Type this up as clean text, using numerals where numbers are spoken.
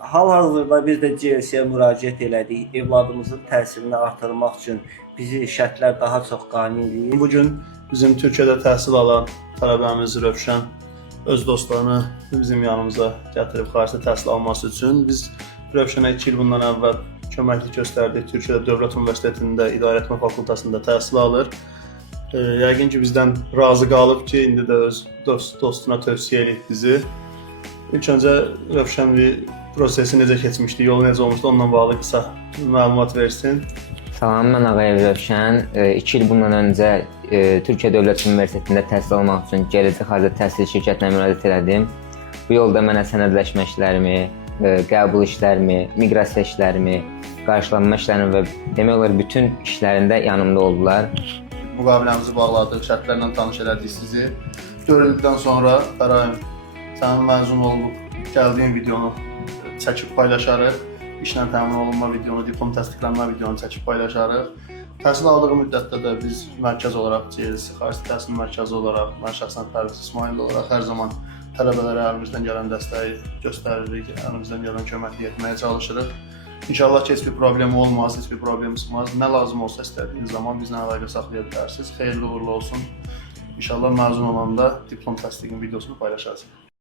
Hal-hazırda biz də GLC-yə müraciət elədik. Evladımızın təhsilini artırmaq üçün bizi şərtlər daha çox qane edir. Bugün bizim Türkiyədə təhsil alan tələbəmiz Rövşən öz dostlarını bizim yanımıza gətirib xaricdə təhsil alması üçün. Biz Rövşənə 2 il bundan əvvəl köməklik göstərdik. Türkiyədə Dövlət Universitetində İdarəetmə fakültəsində təhsil alır. Yəqin ki, bizdən razı qalıb ki, indi də öz dostuna tövsiyə edib bizi. İlk öncə Rövşən bir prosesi necə keçmişdi, yolu necə olmuşdu, onunla bağlı qısa məlumat versin. Salam, mən Ağayev Rövşən. 2 il bundan öncə Türkiyə Dövlət Universitetində təhsil almaq üçün GLC Xarici Təhsil şirkətinə müraciət elədim. Bu yolda mənə sənədləşmə işlərimi, qəbul işlərimi, miqrasiya işlərimi, qarşılanma işlərimi və demək olar bütün işlərində yanımda oldular. Müqaviləmizi bağladıq, şərtlərlə tanış elədik sizi. Görüldükdən sonra Fərayim, sənin məzun olub gəldiyin videonu çəkib paylaşarıq. İşlə təmin olunma videonu, diplom təsdiqlənmə videonu çəkib paylaşarıq. Təhsil aldığı müddətdə də biz mərkəz olaraq, GLC Xarici Təhsil Mərkəzi olaraq, mən şəxsən Pərviz İsmail olaraq hər zaman tələbələrə əlimizdən gələn dəstəyi göstəririk, əlimizdən gələn köməklik etməyə çalışırıq. İnşallah ki, heç bir problemi olmaz, heç bir problem çıxmaz. Nə lazım olsa istədiyiniz zaman bizlə əlaqə saxlaya bilərsiniz. Xeyirli uğurlu olsun. İnşallah məzun olanda diplom təsdiqin videosunu paylaşarsınız.